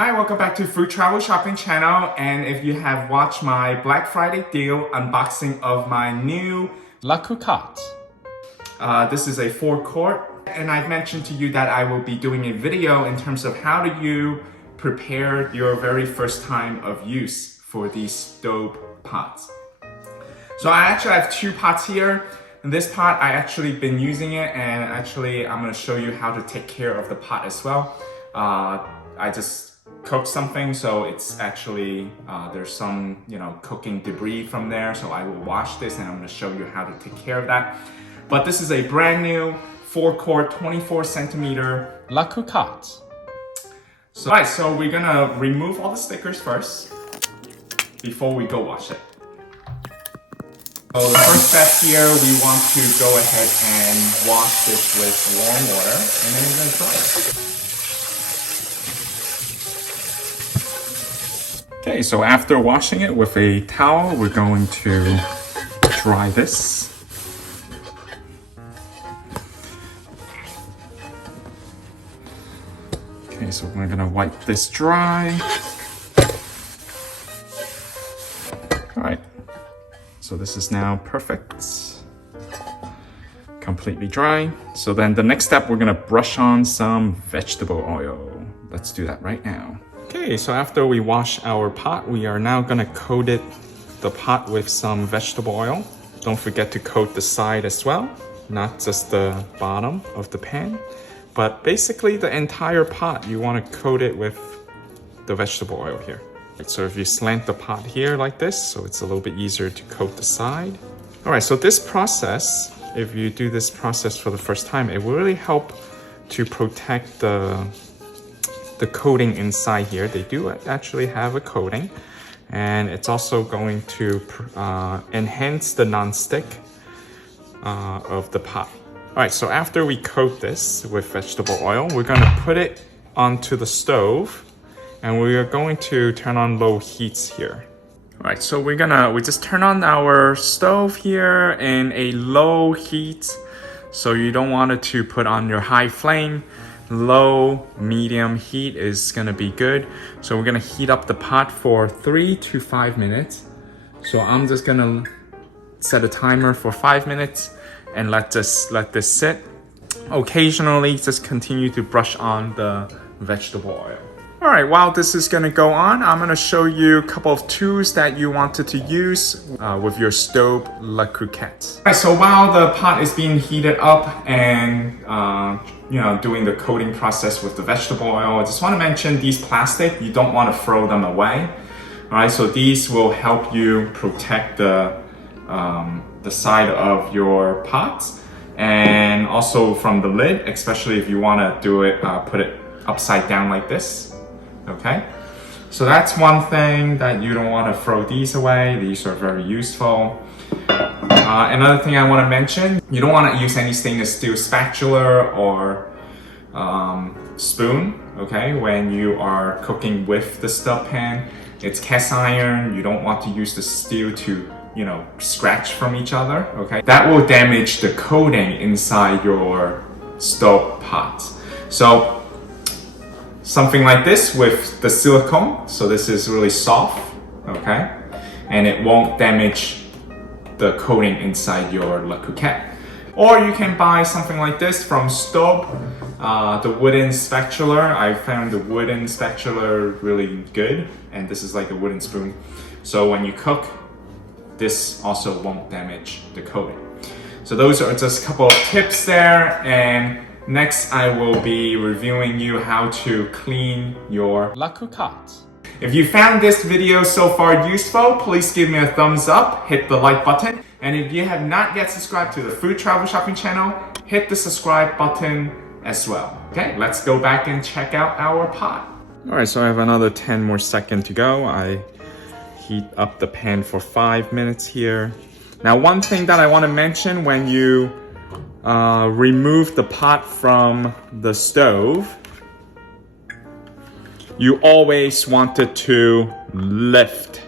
Hi, welcome back to Food Travel Shopping channel, and if you have watched my Black Friday deal unboxing of my new La Cocotte. This is a forecourt, and I've mentioned to you that I will be doing a video in terms of how do you prepare your very first time of use for these Staub pots. So I actually have two pots here. In this pot, I actually been using it, and actually I'm going to show you how to take care of the pot as well. I just cooked something, so it's actually there's some cooking debris from there, so I will wash this and I'm going to show you how to take care of that. But this is a brand new 4-quart 24 centimeter La Cocotte. So we're gonna remove all the stickers first before we go wash it. So the first step here, we want to go ahead and wash this with warm water, and then we're gonna dry it. Okay, so after washing it with a towel, we're going to dry this. Okay, so we're gonna wipe this dry. All right, so this is now perfect. Completely dry. So then the next step, we're gonna brush on some vegetable oil. Let's do that right now. Okay, so after we wash our pot, we are now gonna coat the pot with some vegetable oil. Don't forget to coat the side as well, not just the bottom of the pan. But basically the entire pot, you wanna coat it with the vegetable oil here. So if you slant the pot here like this, so it's a little bit easier to coat the side. All right, so this process, if you do this process for the first time, it will really help to protect the coating inside here. They do actually have a coating, and it's also going to enhance the non-stick of the pot. All right, so after we coat this with vegetable oil, we're gonna put it onto the stove, and we are going to turn on low heats here. All right, so we just turn on our stove here in a low heat. So you don't want it to put on your high flame. Low, medium heat is gonna be good. So we're gonna heat up the pot for 3 to 5 minutes. So I'm just gonna set a timer for 5 minutes and let this sit. Occasionally, just continue to brush on the vegetable oil. All right, while this is gonna go on, I'm gonna show you a couple of tools that you wanted to use with your Staub La Cocotte. All right, so while the pot is being heated up and doing the coating process with the vegetable oil, I just wanna mention these plastic, you don't wanna throw them away. All right, so these will help you protect the side of your pot, and also from the lid, especially if you wanna do it, put it upside down like this. Okay, so that's one thing that you don't want to throw these away. These are very useful. Another thing I want to mention, you don't want to use any stainless steel spatula or spoon, okay, when you are cooking with the stub pan. It's cast iron. You don't want to use the steel to scratch from each other, okay? That will damage the coating inside your stove pot. So something like this with the silicone, so this is really soft, okay? And it won't damage the coating inside your La Cocotte. Or you can buy something like this from Staub, the wooden spatula. I found the wooden spatula really good, and this is like a wooden spoon. So when you cook, this also won't damage the coating. So those are just a couple of tips there, and next, I will be reviewing you how to clean your La Cocotte. If you found this video so far useful, please give me a thumbs up, hit the like button, and if you have not yet subscribed to the Food Travel Shopping channel, hit the subscribe button as well. Okay, let's go back and check out our pot. All right, so I have another 10 more seconds to go. I heat up the pan for 5 minutes here. Now, one thing that I want to mention when you remove the pot from the stove, you always want it to lift.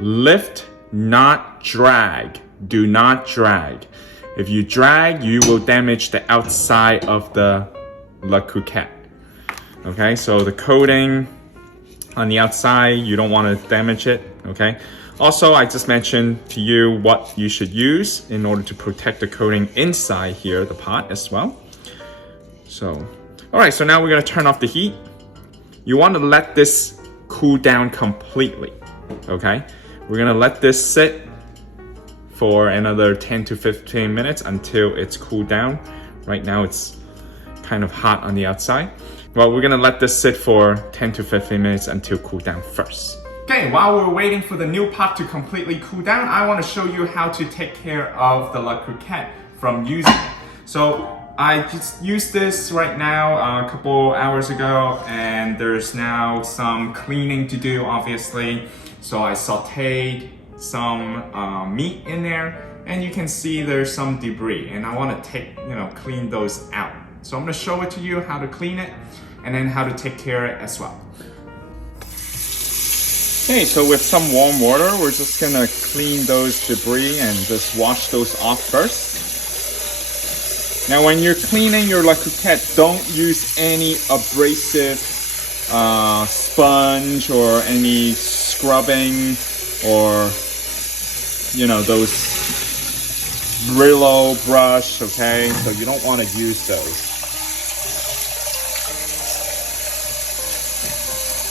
Lift, not drag. Do not drag. If you drag, you will damage the outside of the La Cocotte. Okay, so the coating on the outside, you don't want to damage it, okay? Also, I just mentioned to you what you should use in order to protect the coating inside here, the pot as well. So, all right, so now we're gonna turn off the heat. You want to let this cool down completely, okay? We're gonna let this sit for another 10 to 15 minutes until it's cooled down. Right now it's kind of hot on the outside. Well, we're gonna let this sit for 10 to 15 minutes until cool down first. Okay, while we're waiting for the new pot to completely cool down, I want to show you how to take care of the La Cocotte from using it. So I just used this right now a couple hours ago, and there's now some cleaning to do, obviously. So I sauteed some meat in there, and you can see there's some debris, and I want to clean those out. So I'm going to show it to you how to clean it, and then how to take care of it as well. Okay, so with some warm water, we're just gonna clean those debris and just wash those off first. Now, when you're cleaning your La Cocotte, don't use any abrasive sponge or any scrubbing or, those Brillo brush, okay? So you don't want to use those.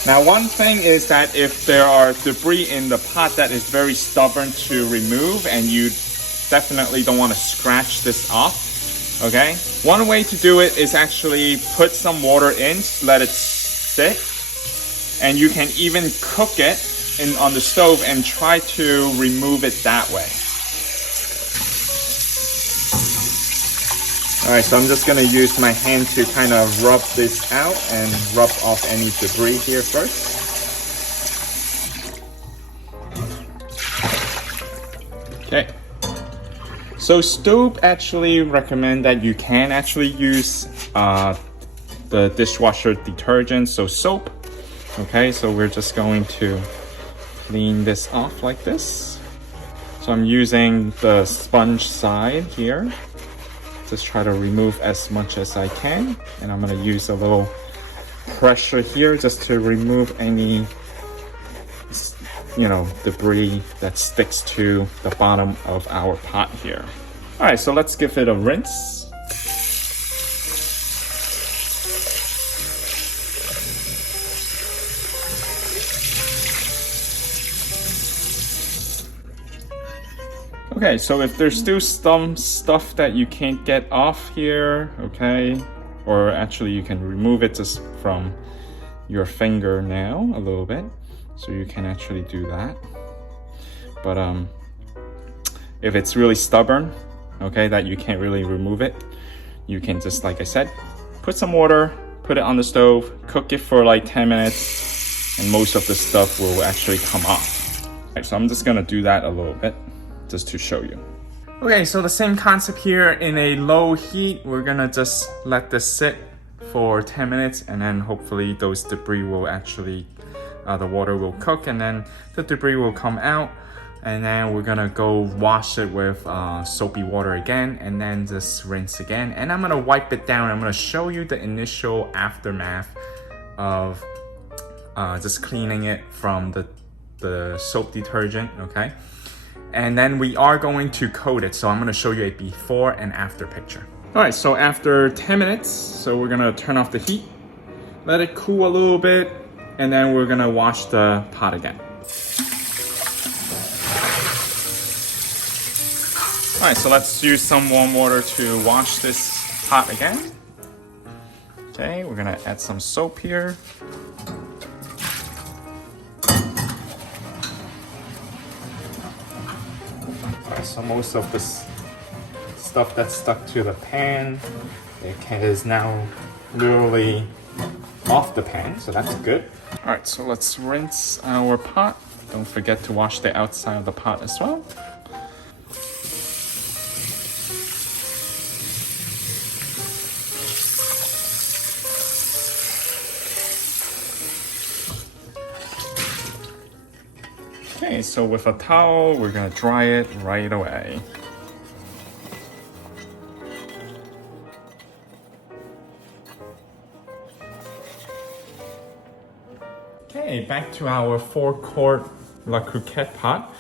Now, one thing is that if there are debris in the pot that is very stubborn to remove, and you definitely don't want to scratch this off, okay? One way to do it is actually put some water in, let it sit, and you can even cook it on the stove and try to remove it that way. Alright, so I'm just going to use my hand to kind of rub this out and rub off any debris here first. Okay. So Staub actually recommend that you can actually use the dishwasher detergent, so soap. Okay, so we're just going to clean this off like this. So I'm using the sponge side here. Just try to remove as much as I can, and I'm going to use a little pressure here just to remove any debris that sticks to the bottom of our pot here. All right, so let's give it a rinse. Okay, so if there's still some stuff that you can't get off here, okay, or actually you can remove it just from your finger now a little bit, so you can actually do that. But if it's really stubborn, okay, that you can't really remove it, you can just, like I said, put some water, put it on the stove, cook it for like 10 minutes, and most of the stuff will actually come off. Right, so I'm just gonna do that a little bit, just to show you. Okay, so the same concept here. In a low heat, we're gonna just let this sit for 10 minutes, and then hopefully those debris will actually, the water will cook, and then the debris will come out, and then we're gonna go wash it with soapy water again, and then just rinse again. And I'm gonna wipe it down. I'm gonna show you the initial aftermath of just cleaning it from the soap detergent, okay? And then we are going to coat it. So I'm gonna show you a before and after picture. All right, so after 10 minutes, so we're gonna turn off the heat, let it cool a little bit, and then we're gonna wash the pot again. All right, so let's use some warm water to wash this pot again. Okay, we're gonna add some soap here. So most of this stuff that's stuck to the pan, is now literally off the pan, so that's good. All right, so let's rinse our pot. Don't forget to wash the outside of the pot as well. Okay, so with a towel, we're gonna dry it right away. Okay, back to our 4-quart La Cocotte pot.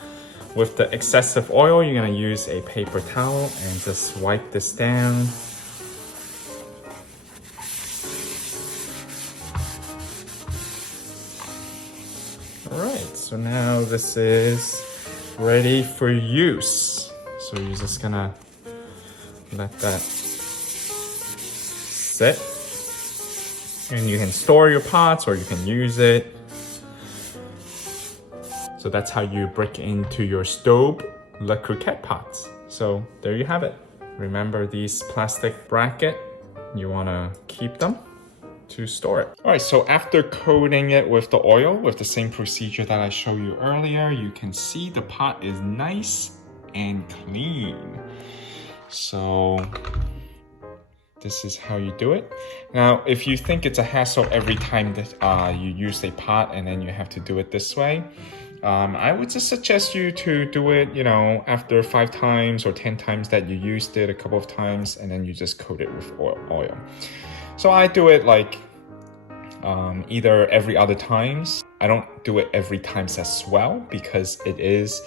With the excessive oil, you're gonna use a paper towel and just wipe this down. Alright, so now this is ready for use. So you're just gonna let that sit. And you can store your pots or you can use it. So that's how you break into your Staub La Cocotte pots. So there you have it. Remember these plastic bracket, you wanna keep them to store it. All right, so after coating it with the oil, with the same procedure that I showed you earlier, you can see the pot is nice and clean. So this is how you do it. Now, if you think it's a hassle every time that you use a pot and then you have to do it this way, I would just suggest you to do it, you know, after 5 times or 10 times that you used it a couple of times, and then you just coat it with oil. So I do it like either every other times. I don't do it every times as well because it is,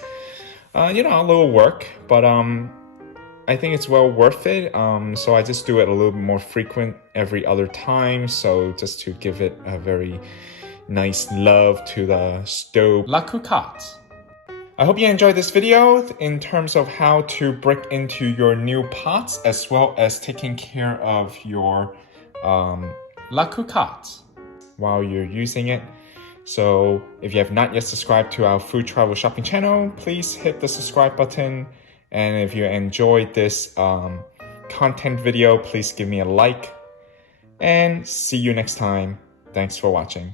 you know, a little work, but I think it's well worth it. So I just do it a little bit more frequent every other time. So just to give it a very nice love to the Staub La Cocotte. I hope you enjoyed this video in terms of how to break into your new pots as well as taking care of your La Cocotte. while you're using it. So if you have not yet subscribed to our food travel shopping channel, please hit the subscribe button. And if you enjoyed this content video, please give me a like. And see you next time. Thanks for watching.